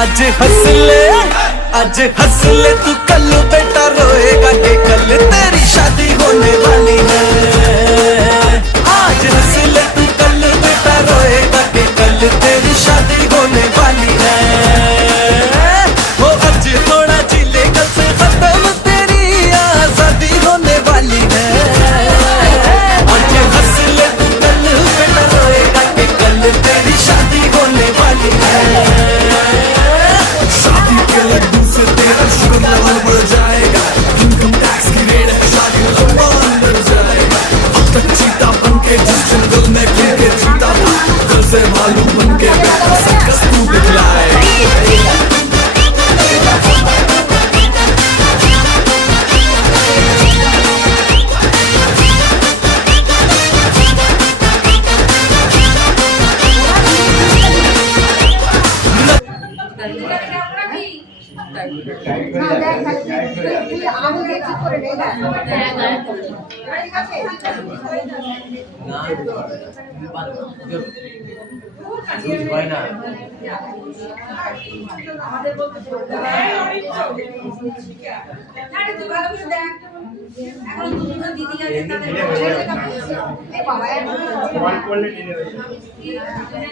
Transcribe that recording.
आज हंस ले तू कल बेटा रोएगा कि कल तेरी शादी होने वाली है। आज हंस ले तू कल बेटा रोएगा कि कल तेरी शादी होने वाली है। वो आज थोड़ा जिले कल से खत्म तेरी आजादी होने वाली है। आज हंस ले तू कल बेटा रोएगा कि कल तेरी शादी होने वाली है। शादी के लड्डू से तेरा शुगर लेवल बढ़ जाएगा। इनकम टैक्स की रेड है, शादी में लंबा अंदर जाएगा। अब तक चीता बन के जिस जंगल में गिर के जीता था, कल से भालू बन के बेटा सर्कस तू दिखलाए। দিদি